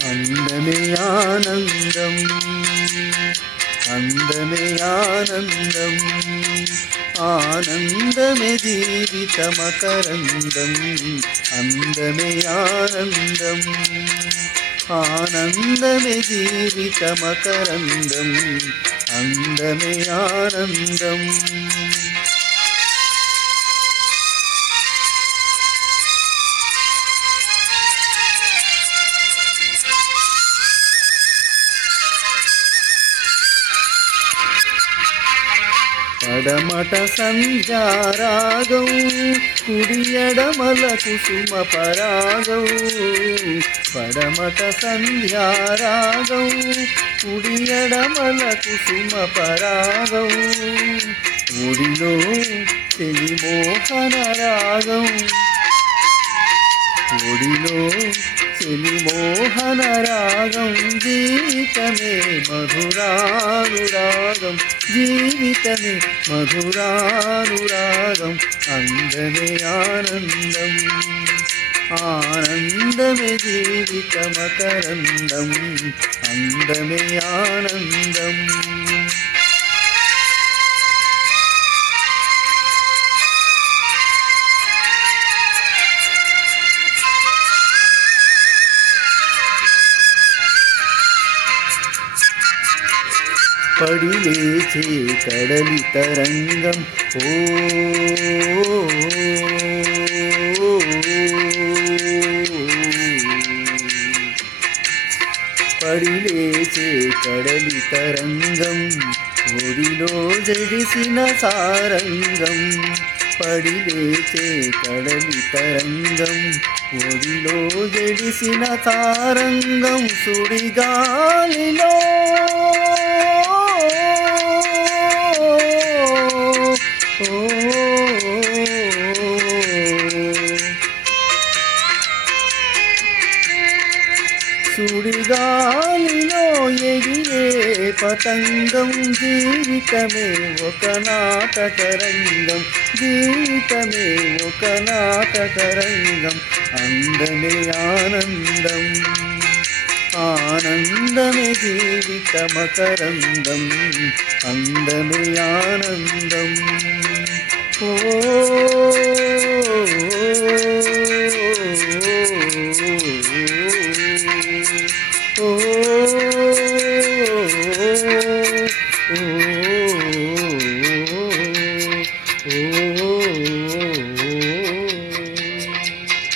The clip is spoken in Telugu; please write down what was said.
అందమే ఆనందం అందమే ఆనందం ఆనందమే జీవితమకరందం అందమే ఆనందం ఆనందమే జీవితమకరందం అందమే ఆనందం పడమట సంధ్యారాగం కుడియడమల కుసుమ పరాగం. పడమట సంధ్యారాగం కుడియడమల కుసుమ పరాగం. ఒడిలో తెలిమోహన రాగం. ఒడిలో చెలిమోహన రాగం జీవితమే మధురానురాగం జీవితమే మధురానురాగం అందమే ఆనందం. ఆనందమే జీవితమకరందం అందమే ఆనందం. పడి లేచే కడలి తరంగం ఓ పడి లేచే కడలి తరంగం ఒడిలో జడిసిన సారంగం. పడి లేచే కడలి తరంగం ఒడిలో జడిసిన తారంగం సుడిగాలిలో సుడిగాలిలో ఎగిరే పతంగం జీవితమే ఒక నాటకరంగం జీవితమే ఒక నాటకరంగం అందమే ఆనందం. ఆనందమే జీవిత జీవితమకరందం అందమే ఆనందం. ఓ ও